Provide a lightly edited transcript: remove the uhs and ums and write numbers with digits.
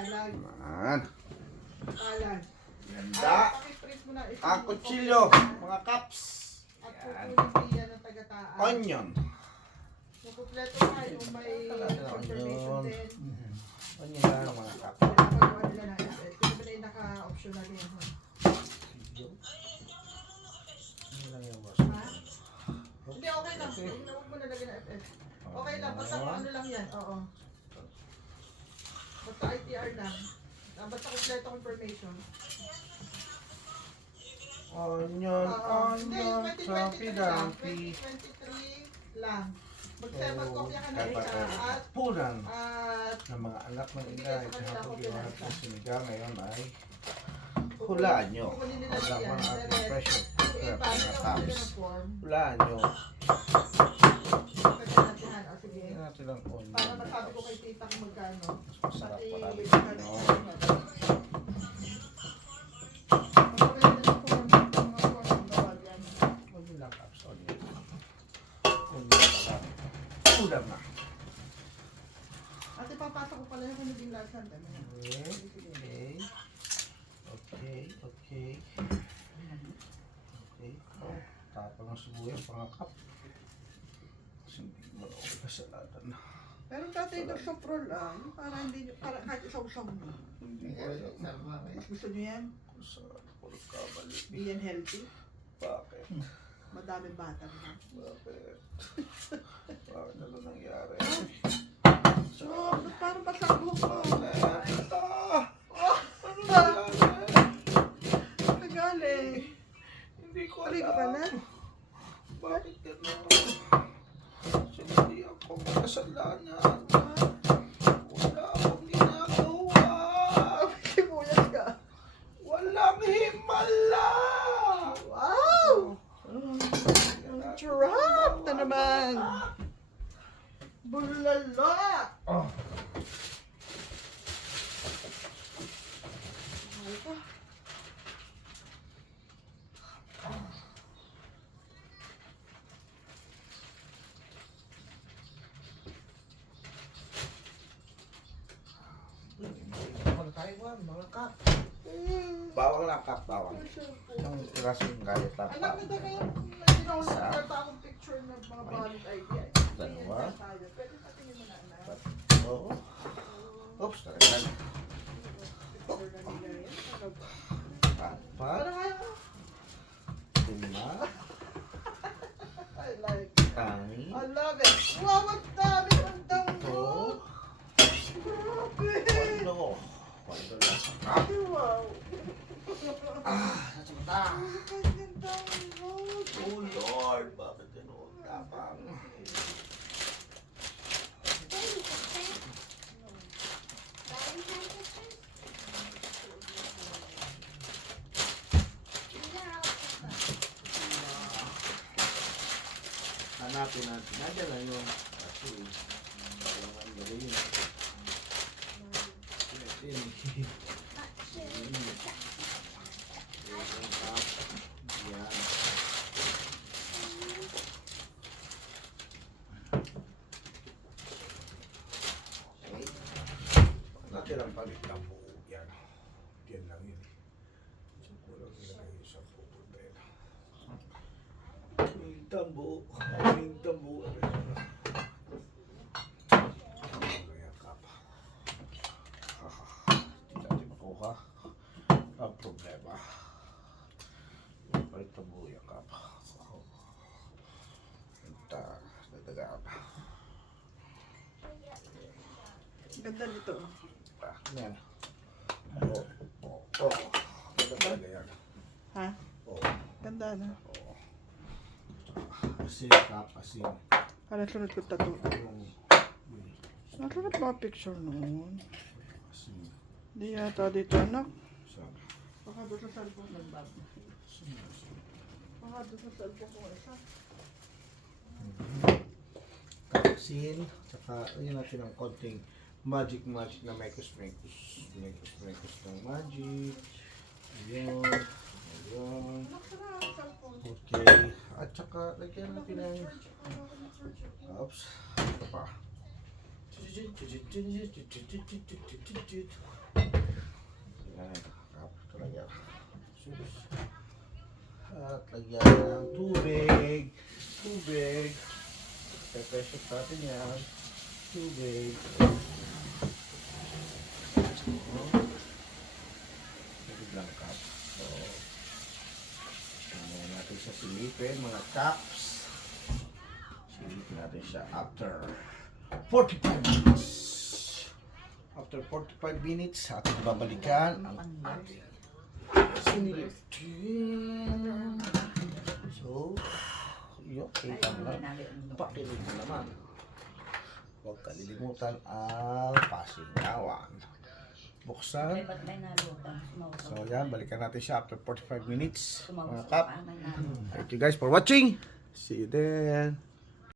Palag. Yan. Palag. Ganda. Pakiprint mo na ito. Ang kutsilyo, mga cups. At Yan. kukunin niya ng tagataan. Onion. Yung kumpleto nga yung may confirmation din. Onion lang mga cups. Pinapagawa nila ng FS. Kasi ba na yung naka-optional yan? Ano lang yung boss? Ha? Hindi, okay lang. Huwag mo nalagyan ng FS. Okay lang. Basta kung ano lang yan. Oo. Basta ITR lang. Basta kompleto confirmation. Onion, Hindi, onion, 2023 choppy lang. dumpy. 2023 lang. Magkopya ka na isa at Punan at ng mga anak ng Hindi ina. sa kanila Kahapon ako ginawa pinasa. ng siniga ngayon ay hulaan nyo. kukunin nila Wala yan. pang ating Direct. pressure. Yung iba, Mga nilagyan nila cups. ng form. Hulaan nyo. Pwede natin yan. O, sige. Tingnan natin ang onion. Para masabi ko kay tita kung magkano. Mas masarap Pati marami. magkano. Magkano nila ng form. Mga form, bawal yan. Onion lang cups. Onion. Onion pa lang. Ulam na. Ate, papasok ko pala yung naging lasan. Okay. Okay. Okay. Okay. Oh, tapang ang sibuyas, pangakap. Kasi hindi mo na ako kasalatan. Pero dati yung soprol yung para hindi, para kahit isaw-saw mo. Hindi ko alam. Mas gusto nyo yan? Kung saan ako nagkamali. Be and healthy. Bakit? Madaming bata na. Bakit? Bakit ano nangyari? So, ba't parang pasabog ko? Bakit? Ano Ah! nangyari? Nagaling. Hindi ko Aligo ka na? alam. Bakit gano'n? Hindi ako makasalanan. Wala akong ginagawa. Sibuyas ka. Walang himala. Wow! Ang sarap na naman. Bulala! Oh. Ay ka. Mga Taiwan, mga kap. Bawang lang kap, bawang. Yung pirasong gaya tapa. Alam mo na kayo, Isa. nakita akong picture ng mga valid idea. Dalawa. Pwede patingin mo na, anak. Oo. Oops, talagang. Picture na nila yan. Ano ba? Apat, Parang ayaw. 5, I like. 6, I love it. Wow, ang dami ng damgo. 7, Grabe. 8. Walo lang sa kap. Wow. Nasunta. Ang kanyang damgo. Oh Lord, bakit gano'n? Tapang. Hanapin natin. Nandiyan lang yun. Kasi, walang mandalin. Yan. Yan. Okay. Natirang palit ng buo. Yan. Yan lang yun. So, kulang nilagay sa buo. Tambo. Tambo. Kaya kapa. Hindi natin makuha ang problema. May tambo yung kapa. Nagdaga pa. Ganda nito. Yan. Oo. Ganda talaga yan. Ha? Oo. Ganda na. Oo. Asin, kap, asin. Para sunod ko tato. Yung Nasunod ba ang picture noon? asin. Hindi yata dito, anak. Saan? Baka doon sa cellphone ng bag. Asin. Baka doon sa cellphone ko isa. Asin. Tsaka, yun natin ng konting magic na micro-sprinkles. Micro-sprinkles ng magic. Ayan. Ayan. Anak, saan ang cellphone? Okay. At saka, lagyan natin ng... Oops. Ito pa. Ito lagyan. Sus. At lagyan ng tubig. Tubig. Pepesyot natin yan. Tubig. Tubig lang cup. So, ano natin siya silipin, mga cups. Silipin natin siya after 45 minutes. After 45 minutes, ating babalikan ang ating sinilipin. So, yun, kita mo lang. Pakinig mo naman. Huwag kalilimutan ang pasingawan. Buksan. So yan, balikan natin siya after 45 minutes. Mga kap. Thank you guys for watching. See you then.